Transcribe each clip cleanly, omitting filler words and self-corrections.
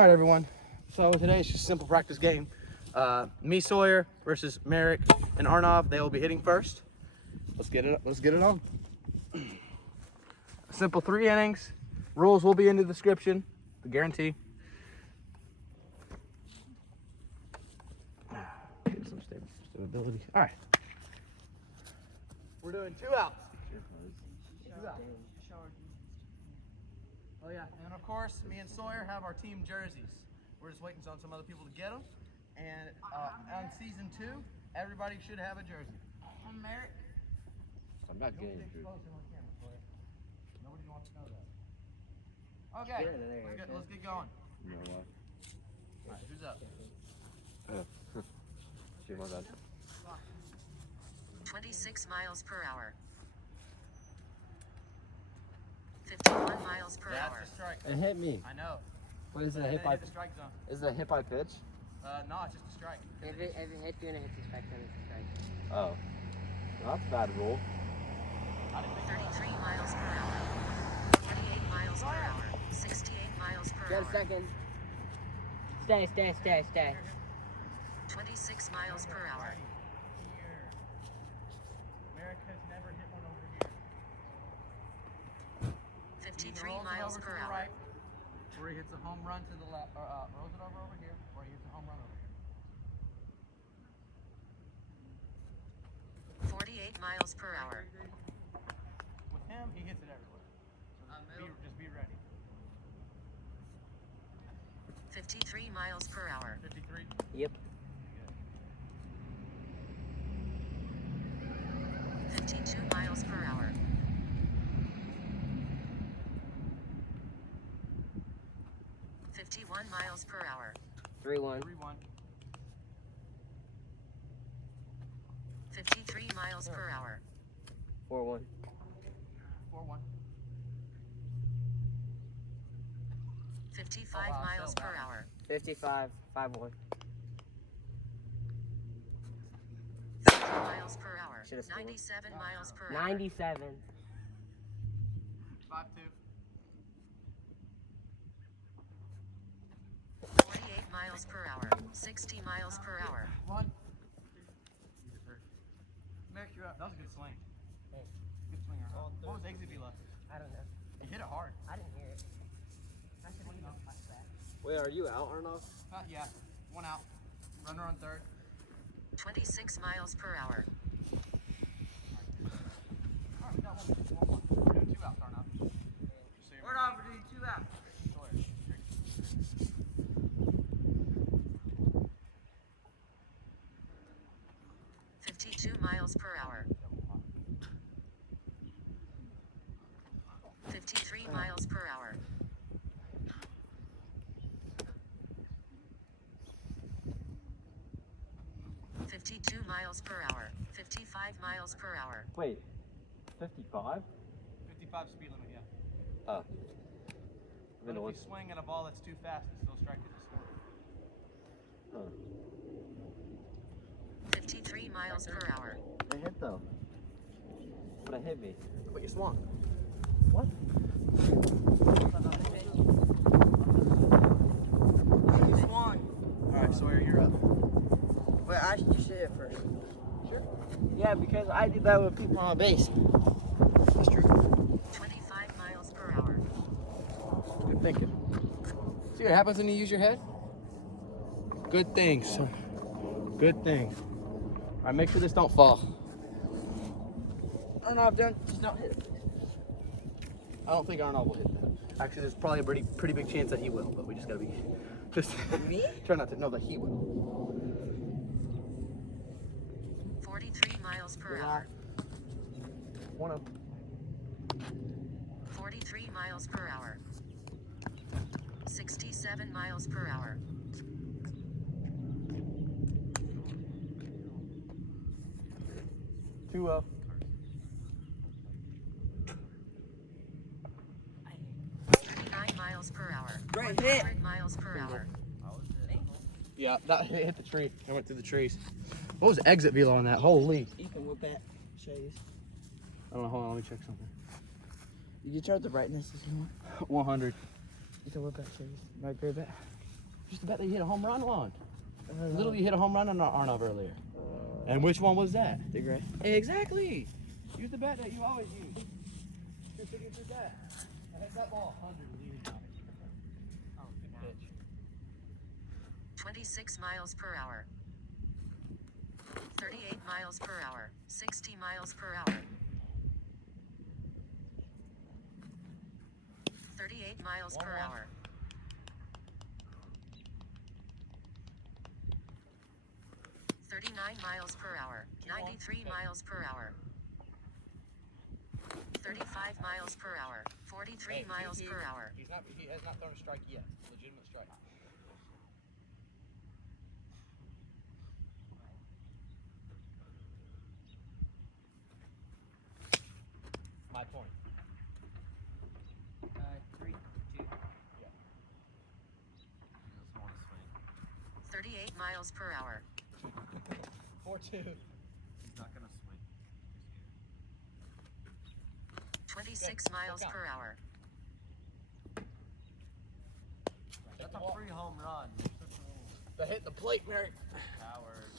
All right, everyone. So today it's just a simple practice game. Me, Sawyer versus Merrick and Arnav. They will be hitting first. Let's get it. Let's get it on. Simple 3 innings. Rules will be in the description. The guarantee. Get some stability. All right. We're doing 2 outs. 2 outs. Oh yeah, and of course, me and Sawyer have our team jerseys. We're just waiting on some other people to get them. And on season 2, everybody should have a jersey. I'm Merrick. I'm not getting it. Nobody wants to know that. Okay, let's get going. You know what? All right, who's up? Shit, my bad. 26 miles per hour. 51 miles per hour. That's a strike. It hit me. I know. What is it? A And hit then by? hit the strike zone. Is it a hit by pitch? No, it's just a strike. If it hits you and it hits the strike, then it's a strike. Oh, well, that's a bad rule. 33 miles per hour. 28 miles per hour. 68 miles per Get a hour. second. Stay. 26 miles per hour. America's never hit one over here. 53 He rolls it miles over to per the hour. right, or he hits a home run to the left, or rolls it over here, or he hits a home run over here. 48 miles per hour. With him, he hits it everywhere. So just be ready. 53 miles per hour. 53. Yep. 52 miles per hour. 51 miles per hour. 3-1. 3-1. 53 miles per hour. 4-1. 4-1. 55 Oh, wow, miles so per bad. hour. 55. 5-1. 50 miles per hour. Should've scored. 97 miles per hour. 97. 5-2. 48 miles per hour. 60 miles per hour. 1. You just hurt. Merrick, you're up. That was a good swing. Hey. Good swing. What was exit velo? I don't know. You hit it hard. I didn't hear it. I should have used my back. Wait, are you out or not? Yeah. 1 out. Runner on third. 26 miles per hour. All right, we got 1. We're doing 2 outs, Arnav. We're not doing 2 out. Sawyer. 52 miles per hour. 53 miles per hour. 52 miles per hour. 55 miles per hour. Wait, 55? 55 speed limit, yeah. Oh. But if you swing at a ball that's too fast, it's still strike it to score. Huh. 53 miles per hour. It hit though. But it hit me. But you swung. What? You swung. All right, Sawyer, you're up. Wait, I should just hit it first. Sure. Yeah, because I did that with people on base. That's true. 25 miles per hour. Good thinking. See what happens when you use your head? Good things. Good things. All right, make sure this don't fall. Arnav, just don't hit it. I don't think Arnold will hit that. Actually, there's probably a pretty big chance that he will, but we just gotta be just Me? try not to know that he will. 43 miles per hour. 1-0. 43 miles per hour. 67 miles per hour. 2-0. 39 miles per hour. Great hit. 100 miles per hour. Yeah, that hit the tree. It went through the trees. What was the exit velo on that? Holy. You can whip it. Show you. I don't know. Hold on. Let me check something. You can turn the brightness if you want. 100. You can whip it. Show you. Right there, bet. Just the bet that you hit a home run on. Literally, you hit a home run on Arnov earlier. And which one was that? The gray. Exactly. Use the bet that you always use. Your signature bet. I hit that ball 100 leading out. Oh, good pitch. 26 miles per hour. 38 miles per hour. 60 miles per hour. 38 miles per hour. 39 miles per hour. 93 miles per hour. 35 miles per hour. 43 miles per hour. He has not thrown a strike yet. Legitimate strike. My point. 3, 2. 38 miles per hour. 4-2. He's not gonna swing. 26 miles per hour. That's a free home run. The hit the plate, Mary. Coward.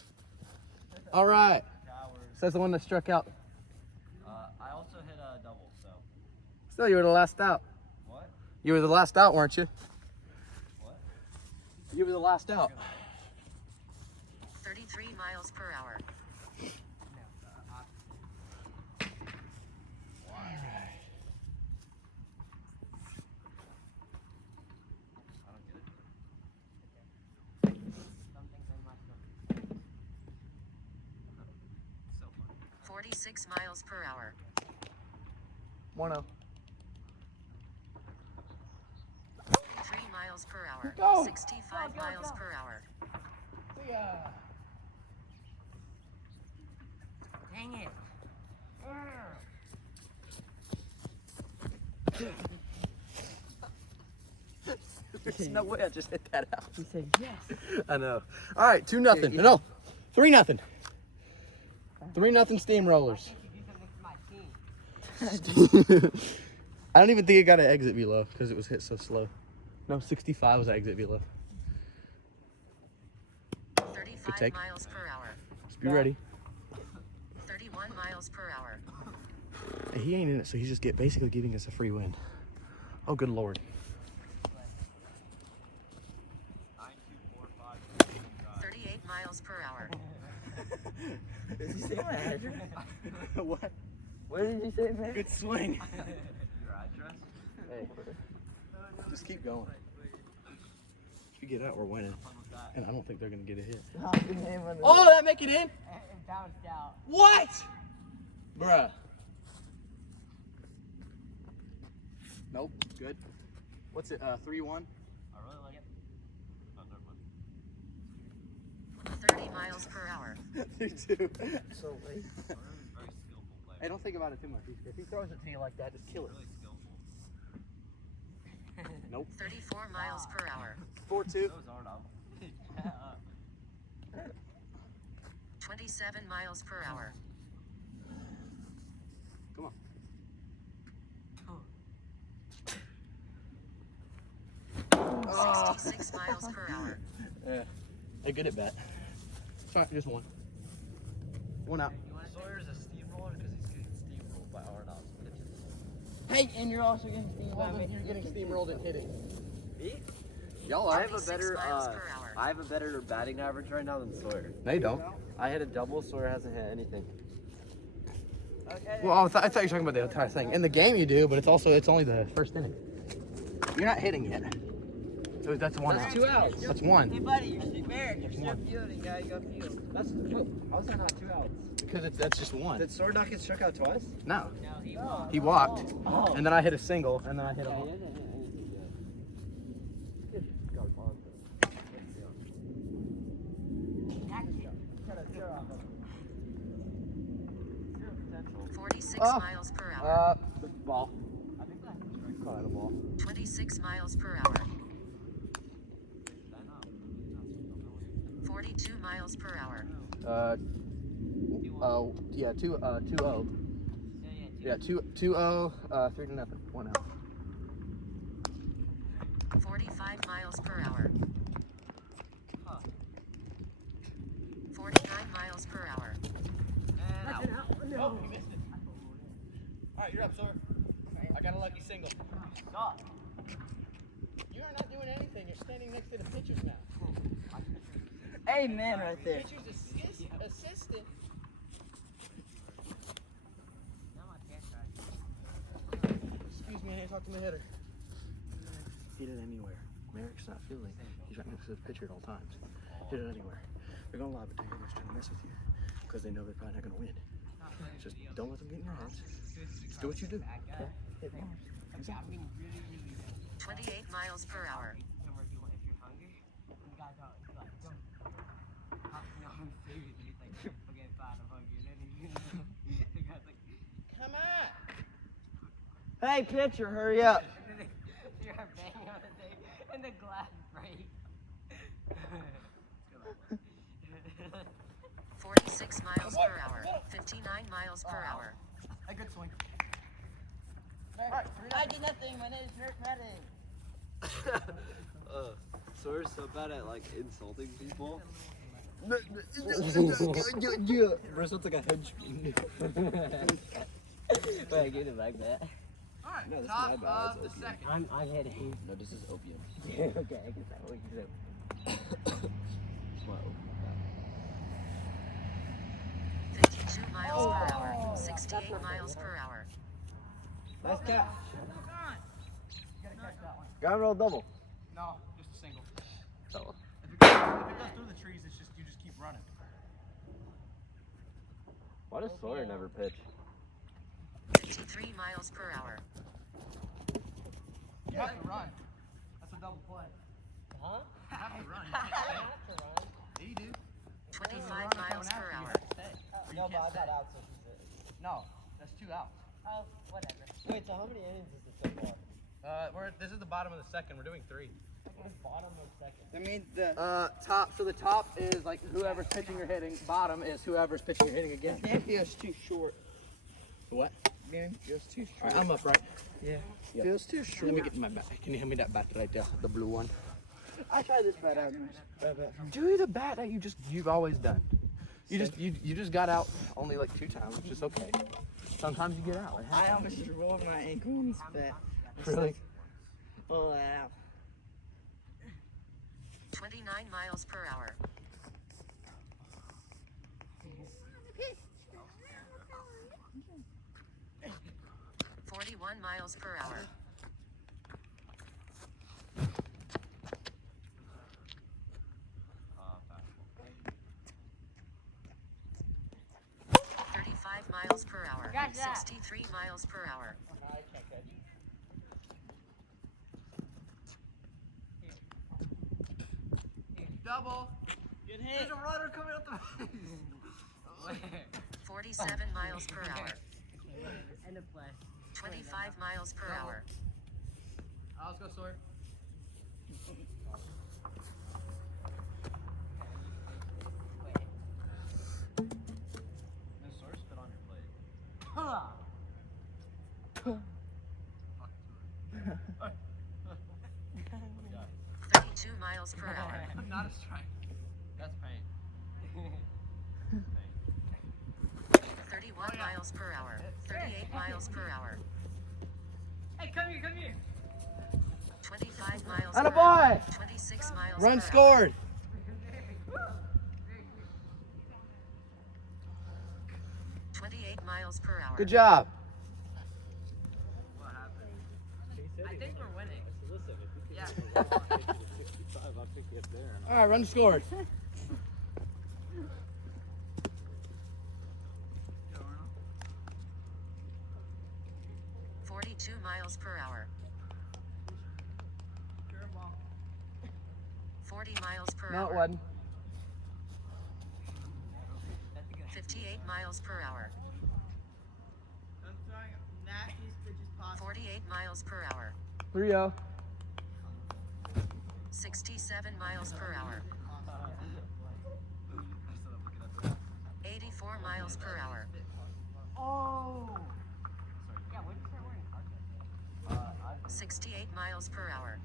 All right. Coward. Says the one that struck out. I also hit a double, so. Still, you were the last out. What? You were the last out, weren't you? What? You were the last out. 33 miles per hour. I don't get it. 46 miles per hour. 1-0. 3 miles per hour. Go. 65 miles per hour. See ya. Dang it. There's no way I just hit that out. He said yes. I know. All right, 2-0. No, 3-0. 3-0 Steamrollers. I don't even think it got an exit velo because it was hit so slow. No, 65 was exit velo. 35 take. miles per hour. Just be ready. 31 miles per hour. And he ain't in it, so he's just basically giving us a free win. Oh, good lord. 38 miles per hour. Did you say my address? What? What did you say, man? Good swing. Your address? Hey, just keep going. If you get out, we're winning. Fun with that. And I don't think they're going to get a hit. Stop the name of the Oh, that make it in? It bounced out. What? Bruh. Nope, good. What's it, 3-1? I really like it. Oh, never mind. 30 miles per hour. 3-2. So late. Arun is a very skillful player. Hey, don't think about it too much. If he throws it to you like that, just kill it. Really skillful. Nope. 34 miles per hour. 4-2. So is Arnold. 27 miles per hour. Come on. 66 miles per hour. Yeah. Hey, good at bat. Sorry, just one. One out. Sawyer's a steamroller because he's getting steamrolled by Arnold's pitches. Hey, and you're also getting steamed by me. You're getting steamrolled and hitting. Me? Y'all I are. have a 26 better miles per hour. I have a better batting average right now than Sawyer. No, you don't. I hit a double, Sawyer hasn't hit anything. Okay. Well, I thought you were talking about the entire thing. In the game, you do, but it's only the first inning. You're not hitting yet. So that's one out. That's 2 outs. That's one. Hey, buddy, you're still Merrick. You're still fielding, guy. You got field. That's how's that not 2 outs? Because that's just one. Did Sawyer not get struck out twice? No. No, he walked. He walked, Oh. and then I hit a single, and then I hit a home. Cut a shirt off. 46 Oh. miles per hour. Ball. I think that's caught out a ball. 26 miles per hour. 42 miles per hour. Yeah, 2-0. Yeah, 2-0, 3-0, 1 out. 45 miles per hour. Amen right there. Pitcher's assistant. Excuse me, I need to talk to my hitter. Hit it anywhere. Merrick's not fielding. He's right next to the pitcher at all times. Hit it anywhere. They're gonna lob it to you. They're just trying to mess with you because they know they're probably not gonna win. Just don't let them get in your heads. Just do what you do. Yeah. Hit more. 28 miles per hour. Come on. Hey, pitcher, hurry up. You're banging on the thing and the glass breaks. 46 miles per hour. 59 miles per hour. A good swing. I did nothing. My name is Rick Madden. So we're so bad at like insulting people. Bruce looks like a hedge fiend. Wait, I gave it back that. Alright, No, this is top my bad, of it's the opium. second. I'm hitting. No, this is opium. Okay, I guess that works out. It's my opium. 52 miles per hour. 68 miles per hour. Nice catch. Ground roll double. No, just a single. So, If it goes through the trees, it's just you just keep running. why does Sawyer never pitch? 53 miles per hour. You have to run. That's a double play. Huh? You have to run. I have to run. Yeah, you do. 25 miles per hour. No, but I got out, so she's it. No, that's 2 outs. Oh, whatever. Wait, so how many innings is this so far? This is the bottom of the second. We're doing 3. Bottom of second. I mean, the Top. So the top is like whoever's pitching or hitting. Bottom is whoever's pitching or hitting again. game feels too short. What? Game feels too All short. right, I'm up, right? Yeah. Yep. Feels too short. Let me get my bat. Can you hand me that bat right there? The blue one. I tried this bat out. Do the bat that you've always done. You just got out only like 2 times, which is okay. Sometimes you get out. It I happens. almost rolled my ankle on this bat. Really? Pull that out. 29 miles per hour. miles per hour. 35 miles per hour. 63 miles per hour. Double. Good hit. There's a runner coming up the 47 miles per hour. End of play. 25 miles per hour. Let's go, Sawyer. Miss Sawyer, spit on your plate. 32 miles per hour. Not a strike. That's paint. 31 miles per hour. 38 miles per hour. Hey, come here, come here. 25 miles Atta per hour. boy! 26 miles Run per scored. hour. 28 miles per hour. Good job. I think we're winning. Yeah. All right, run scored. 42 miles per hour. 40 miles per No, it hour. wasn't. 58 miles per hour. 48 miles per hour. 3-0. 67 miles per hour. 84 miles per hour. Yeah, when did you start wearing carpet? 68 miles per hour.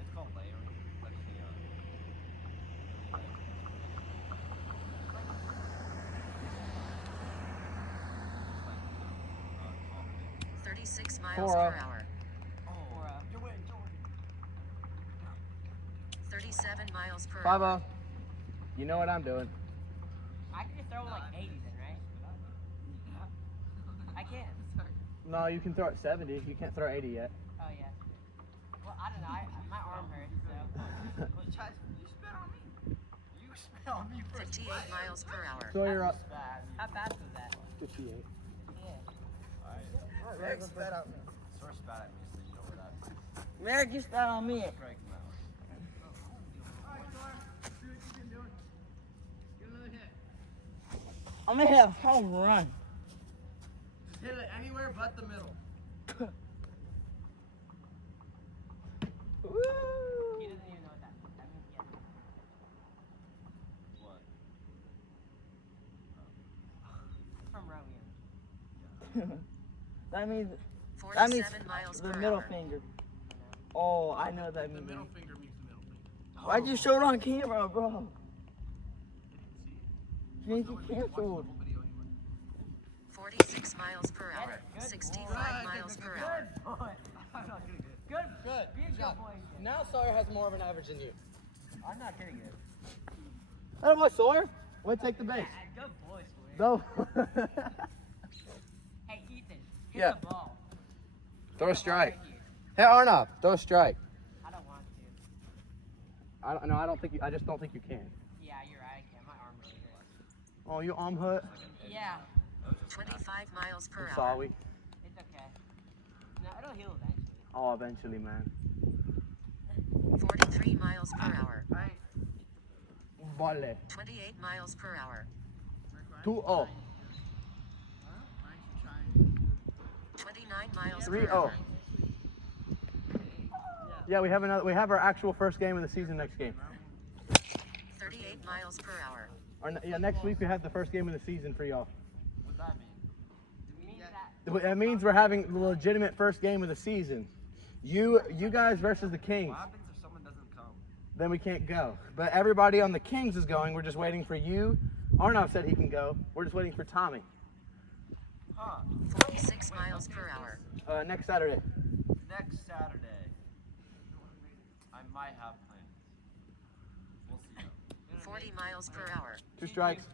It's called layering. Like, 36 miles 4-0. per hour. Or, 37 miles per 5-0. hour. You know what I'm doing. I can just throw like 80 then, right? I can. No, you can throw it 70. You can't throw 80 yet. Oh yeah. Well, I don't know. My arm hurts, so. You spit on me. You spit on me first. 58 miles per hour. Sawyer up. How fast was that? 58. Yeah. Merrick spat at me. Sort of spat at me, so you know where that is. Merrick, you spat on me. Break him out. I'm gonna hit a home run. Just hit it anywhere but the middle. He doesn't even know what that means. That means he has What? from Romeo. That means 47 miles the per middle hour. finger. Oh, I know that The means. middle finger means the middle finger. Why'd you show it on camera, bro? You think you canceled? 46 miles per Get hour. it. Good 65 boy. miles per hour. Good boy. I'm not getting good. Good. Good. Be a good job. boy. Now Sawyer has more of an average than you. I'm not getting it. Hey, boy, Sawyer. Wait, take the base. Yeah, good boy, Sawyer. Go. Hey, Ethan. Hit Yeah. the ball. Throw a Hit the ball strike. right here. Hey, Arnav, throw a strike. I don't want to. I don't. No, I don't think you. I just don't think you can. Yeah, you're right. I can't. My arm really hurts. Oh, you arm hut. Yeah, 25 miles per I'm hour. sorry. it's okay. No, it'll heal eventually. Oh, eventually, man. 43 miles per hour. Vale. 28 miles per hour. 2-0. 29 miles per 3-0. hour. Yeah, we have another. We have our actual first game of the season next game. 38 miles per hour. Yeah, next week we have the first game of the season for y'all. What's that mean? It means that. That means we're having the legitimate first game of the season. You guys versus the Kings. What happens if someone doesn't come? Then we can't go. But everybody on the Kings is going. We're just waiting for you. Arnav said he can go. We're just waiting for Tommy. Huh. 46 miles per hour. Next Saturday. Next Saturday. I might have plans. We'll see though. 40 miles per hour. 2 strikes.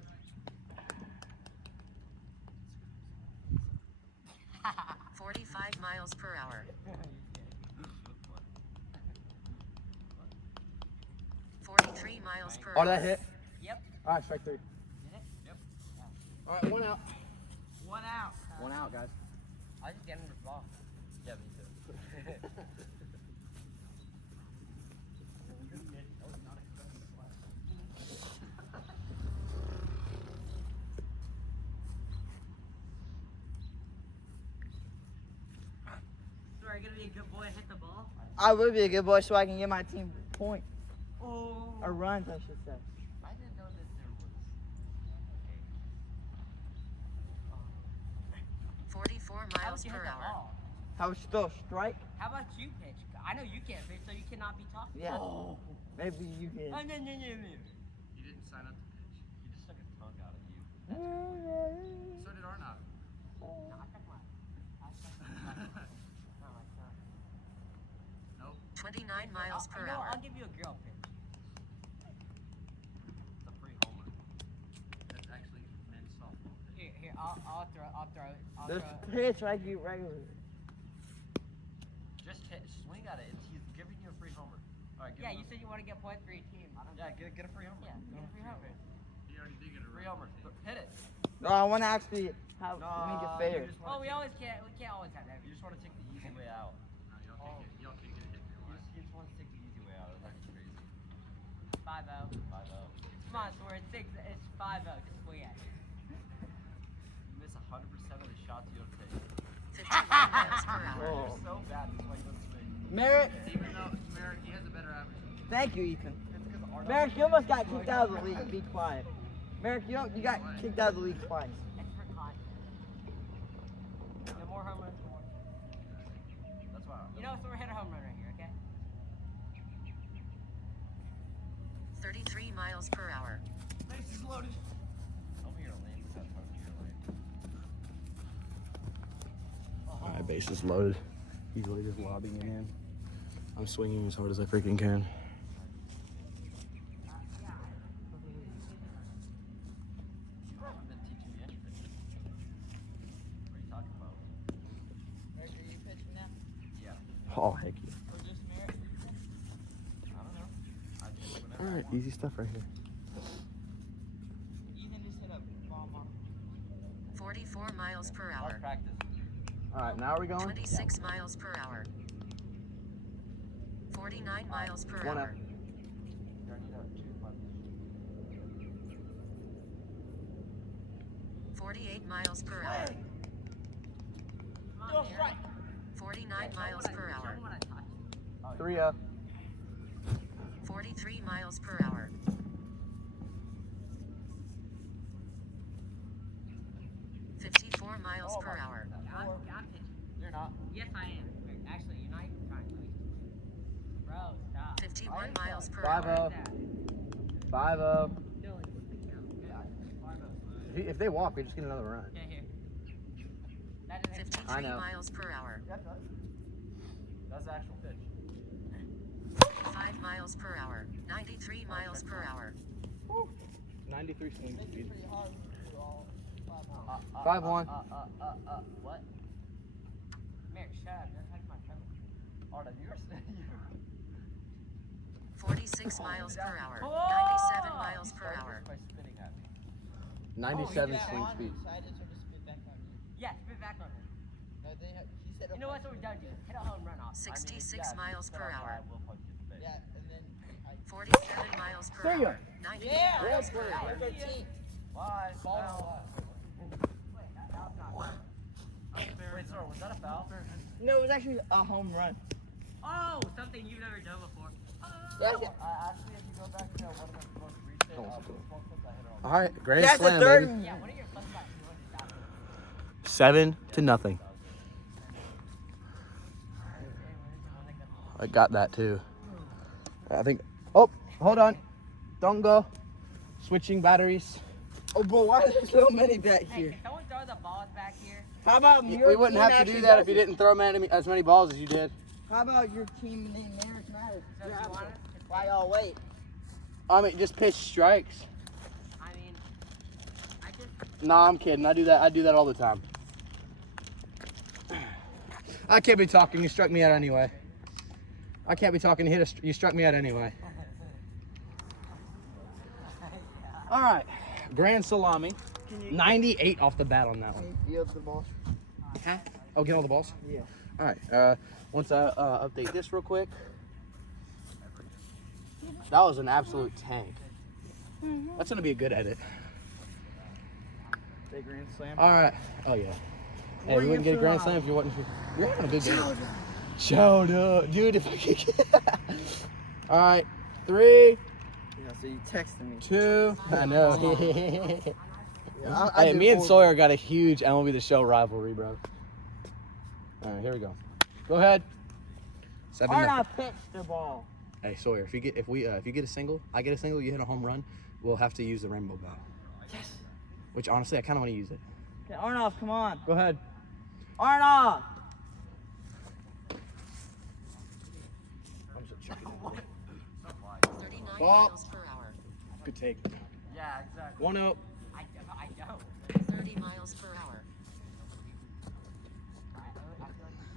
45 miles per hour. 43 miles per Oh, hour. that hit. Yep. All right, strike 3. Yep. All right, 1 out. 1 out. 1 out, guys. I just get him the ball. Yeah, me too. So are you gonna be a good boy and hit the ball? I would be a good boy so I can get my team points. Oh. Or runs, I should say. I didn't know that there was. 44 How miles about you hit per the hour. ball? How would you throw a strike? How about you pitch? I know you can't pitch, so you cannot be talking. Yeah. Maybe you Oh, can. no. He didn't sign up to pitch. He just took a tongue out of you. So did Arnav. No, I took my. No, my son. Nope. 29 miles per You know, hour. I'll give you a girl pitch. It's a free homer. That's actually men's softball. Here, I'll throw it. This pitch like you regular. Just hit, swing at it. He's giving you a free homer. All right, give Yeah, him you said you want to get points for your team. Yeah, get a free homer. Yeah, get a free homer. He already did get a free homer. Hit it. No, I want to actually have make it fair. You just Oh, wanna we can't always have that. You just want to take the easy way out. No, y'all can't get a hit in real life. You just want to take the easy way out. That's crazy. 5-0. 5-0. Come on, so we're at 6. It's 5-0. Just swing at it. You miss 100% of the shots you don't take. 51 miles per hour. You're Oh. so bad. That's why you don't swing. Merrick, Even though it's Merrick, he has a better average. thank you, Ethan. It's because Arnold. Merrick, you almost got kicked out of the league. Be quiet. Merrick, you got kicked out of the league twice. It's for content. The more home runs, the more. That's why. You know, so we're hit a home run right here, okay? 33 miles per hour. Base is loaded. Tell me your lane. Tell me your lane. All right, base is loaded. He's really just lobbing it in. I'm swinging as hard as I freaking can. I've been teaching me anything. What are you talking about? Are you pitching now? Yeah. Oh, heck yeah. Or just Merrick? I don't know. I pitch whenever All I right, want. easy stuff right here. Ethan just hit a bomb on. 44 miles per Hard hour. practice. All right, now are we going? 26 miles per hour. 49 miles per One hour. up. Turn it up. 2 punches. 48 miles per hour. Go right. 49 miles per hour. 3 up. 43 miles per hour. 54 miles per hour. I'm pitching. You're not. Yes, I am. Actually, you're not even trying to. Bro, stop. 51 miles per 5 hour. up. 5 up. No, like, If they walk, we just get another run. yeah, here. That is 53 I know. miles per hour. That's the actual pitch. 5 miles per hour. 93 miles per hour. 93 swing speed. Pretty hard to do all 5-1. What? Merrick, shut up. You're touching my pedal. Arda, you're 46 miles per hour. Oh! 97 miles per hour. by spinning at me. 97 swing speed. Decided to just spit back on you. Yeah, spit back on him. No, he said. You know what? That's what we don't do. Hit a home run off. 66 miles per hour. I will punch you in the face. Yeah, and then 47 miles per See ya. hour. 98 miles per hour. Why? Foul. Wait, that was not. Wait, sorry, was that a foul? No, it was actually a home run. Oh, something you've never done before. Oh. That's it. Actually, if you go back to one of the most recent baseball clips I hit on. All right, grand That's slam, the third. baby. Yeah, one of your clutch guys you wanted to stop. 7-0. I got that too. I think. Oh, hold on. Don't go. Switching batteries. Oh, but why are there so many back Hey, here? can someone throw the balls back here? How about your We wouldn't team have to actually do that does if you it? didn't throw as many balls as you did. How about your team named Merrick Matters? So do you want us to Why y'all wait? I mean, just pitch strikes. I mean, I just. Nah, I'm kidding. I do that all the time. I can't be talking. You struck me out anyway. I can't be talking. You struck me out anyway. All right, grand salami. 98 off the bat on that one. Field the ball. Huh? Oh, get all the balls? Yeah. All right. Once I update this real quick. That was an absolute tank. That's gonna be a good edit. Big grand slam. All right. Oh yeah. Hey, What we are wouldn't you get a grand feeling? slam if you wasn't. You're having a good game. Chowder, dude. If I could get. All right. 3, Yeah, so you texted me. 2. I know. Yeah, I Hey, did me and four. Sawyer got a huge MLB The Show rivalry, bro. All right, here we go. Go ahead. 7 Or nothing. not pitch the ball. Hey Sawyer, if you get a single, I get a single, you hit a home run, we'll have to use the rainbow bat. Yes. Which honestly, I kind of want to use it. Okay, Arnoff, come on. Go ahead. Arnoff! I'm just checking it. 39 Ball. miles per hour. Good take. Yeah, exactly. 1-0. I don't. 30 miles per hour.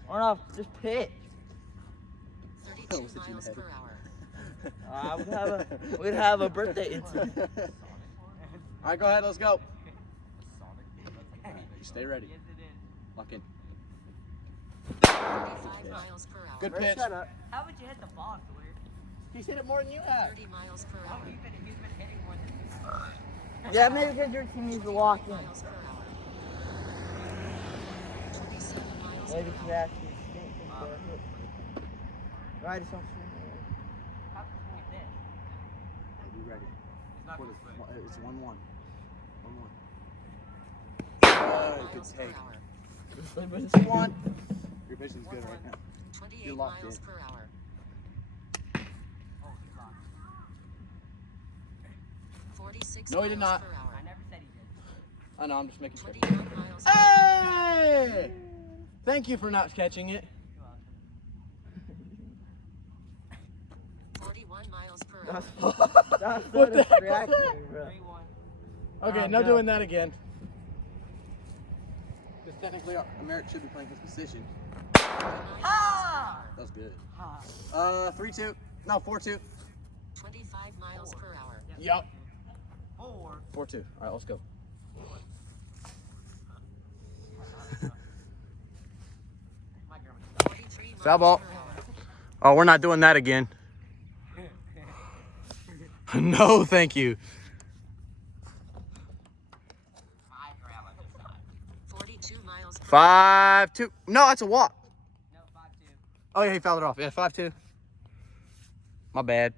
Arnoff, just pitch. 32 was hit you in the miles head. per hour. We'd have a birthday incident. All right, go ahead. Let's go. Stay ready. Yes, it is. Lock in. 35 miles per hour. Good pitch. How would you hit the ball, Sawyer? He's hit it more than you have. 30 miles per Oh, hour. he's been hitting more than Yeah, maybe because your team needs to walk in. Miles per hour. 27 miles Maybe per she hour. actually stinks. Right, it's on swing. How can you swing this? Be ready. He's not gonna swing. It's 1-1. 1-1. Good Miles per take. hour. But it's one. Your vision's good right now. 28 You're locked miles in. per hour. Oh, he's locked. 46 No, he did miles not. per hour. I never said he did. I know. I'm just making sure. 21 miles per hour. Hey! Thank you for not catching it. 41 miles per hour. That's What the heck was reaction, that? bro. 3-1. Okay, Oh, no no. doing that again. Because technically, America should be playing this position. Ah! That was good. Ah. 3-2. No, 4-2. 25 miles per hour. Yup. 4. 4-2. All right, let's go. My grandma. 43 miles Foul ball. per hour. Oh, we're not doing that again. No, thank you. My grandma this time. 42 miles per hour. 5-2. No, that's a walk. No, 5-2. Oh, yeah, he fouled it off. Yeah, 5-2. My bad.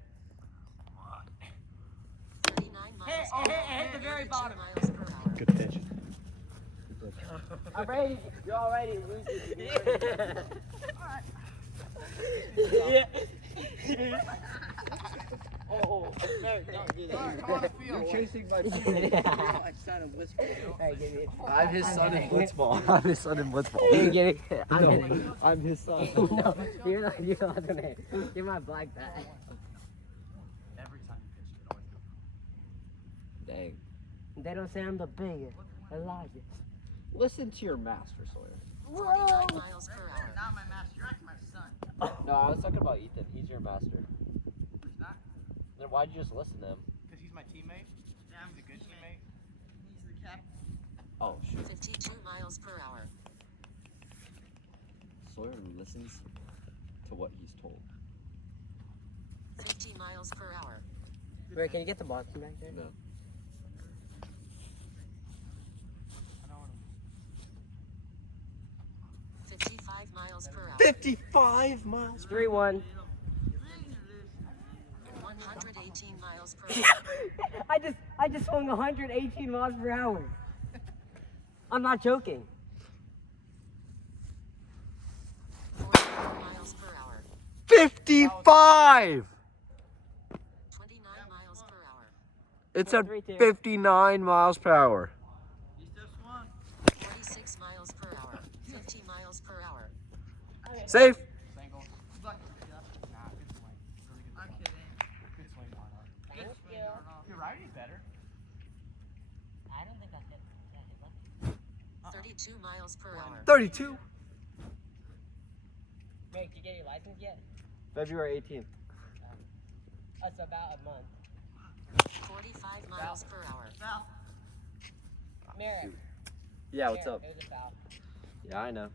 39 miles Hit, per hour. hit the very 42 bottom. miles per hour. Good pitch. I'm ready. You're already losing. Yeah. Oh, Merrick, don't get it. You're chasing my team. My son in blitzball. Hey, give me it. I'm his son in blitzball. I'm his son in blitzball. Hey, give it. I'm No, hitting. I'm his son. No, you're not gonna hit. Give my black bat. Every time you pitch, it always goes. Dang. They don't say I'm the biggest. Elijah. Listen to your master, Sawyer. 49 miles per hour. Not my master. You're actually my son. No, I was talking about Ethan. He's your master. He's not. Then why'd you just listen to him? Because he's my teammate. Yeah, I'm a good teammate. He's the captain. Oh, shoot. 52 miles per hour. Sawyer listens to what he's told. 50 miles per hour. Ray, can you get the Boston back there? No. I don't want 55 miles per hour. 55 miles. 3-1. 118 miles per hour. I just swung 118 miles per hour. I'm not joking. 44 miles per hour. 55! 29 miles per hour. It's at 3-2. 59 miles per hour. He still swung. 46 miles per hour. 50 miles per hour. Safe. Single. Look. Nah, good swing. Really good I'm swing. kidding. Good swing, Arnold. Good swing, Arnold. Your righty's better. I don't think I hit left. 32 miles per hour. 32. Ray, did you get your license yet? February 18th. That's about a month. 45 miles per hour. Foul. Merrick. Yeah, what's up? It was a foul. Yeah, I know.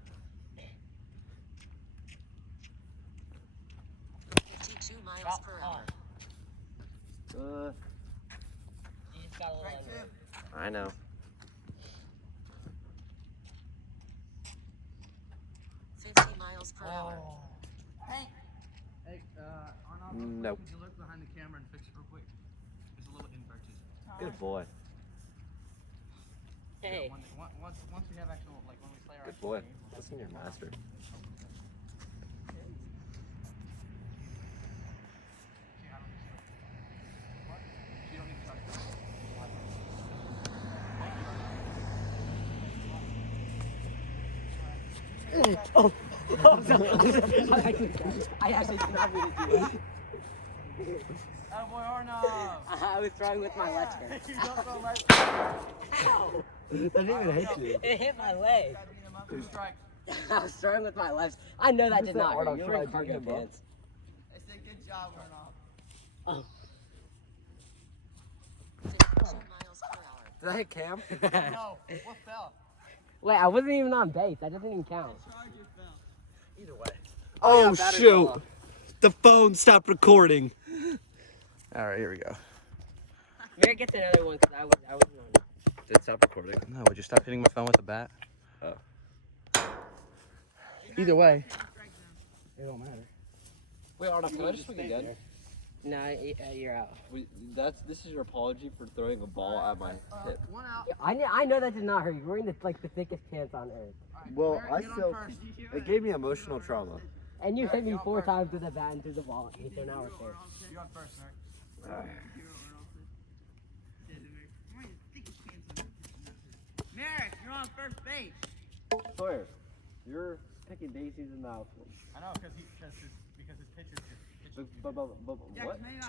52 miles per hour. Uh, You just got a little Strike under. two. I know. 50 miles per hour. Hank. Hey, Arnold, Nope. would you look behind the camera and fix it real quick? There's a little inverted. Good boy. Hey. Once we have actual, like when we play our Good actual boy. games, we'll have Listen to your master. See, I don't think so. What? You don't need to touch it. Oh, I actually did not mean to do that. Oh boy, Arnold. I was throwing with my left hand. You don't throw right. Ow! That didn't even hit you. It hit my leg. Gotta beat him up. 2 strikes. I was throwing with my left. I know that You did said, not hurt. Arnold, You're should wearing I cargo beat him up? pants. I said good job, Arnold. Oh. 52 miles per hour. Did I hit Cam? No, what fell? Wait, I wasn't even on base. That doesn't even count. Charger fell. Either way. Oh, yeah, battery shoot. fell off. The phone stopped recording. All right, here we go. Merrick gets another one because I wasn't on it. Did it stop recording? No, would you stop hitting my phone with a bat? Oh. Either way. It don't matter. Wait, Arnold, can I just swing again? No, you're out. This is your apology for throwing a ball at my hip. 1 out. I know that did not hurt. You're wearing the thickest pants on earth. Well, Merrick, get on first. it gave me emotional trauma. And you hit me 4 times with a bat and threw the ball at me, so now we're fair. You're on first, Merrick. Merrick, you're on first base. Sawyer, You're picking daisies and mouthfuls. I know, because his pitcher's just pitching. But what?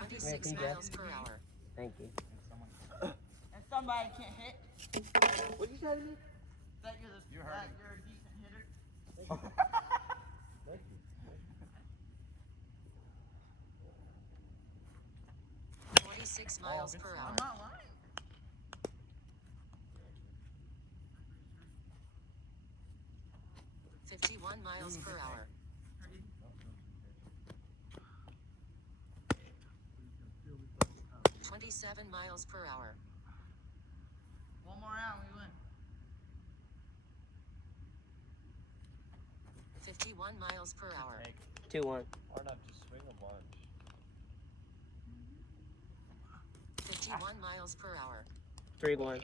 26 miles per hour. Thank you. And somebody can't hit. What'd you say to me? That you're You heard that him. you're a decent hitter. 46 miles per hour. I'm not lying. Fifty-one miles per hour. 27 miles per hour. One more round, we win. 51 miles per hour. 2-1. Arnab, just swing a bunch. 51 miles per hour. 3-1.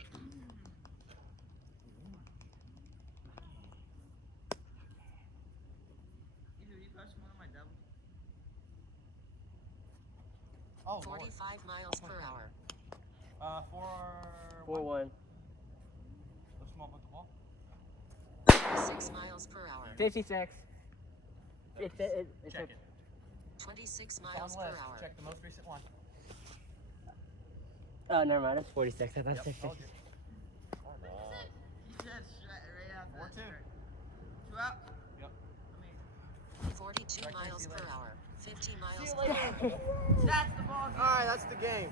Either you touch one of my doubles. Oh, 45 miles per hour. 4-1. Let's come up with the ball. 6 miles per hour. 56. It's Check it. 26 It's miles on per list. hour. Check the most recent one. Oh, never mind. It's 46. I thought Yep, 60. told you. You said right out that 4-2. straight. 2 out? Yep. I mean, 42 Right, miles see you per later. hour. 50 miles See per you later. hour. that's the ball game. All right, that's the game.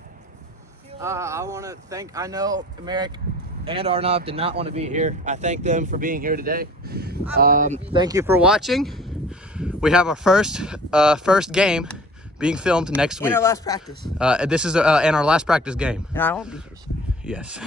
I want to thank, I know Merrick and Arnav did not want to be here. I thank them for being here today. Thank you for watching. We have our first game being filmed next week. In our last practice. This is and our last practice game. And I won't be here soon. Yes.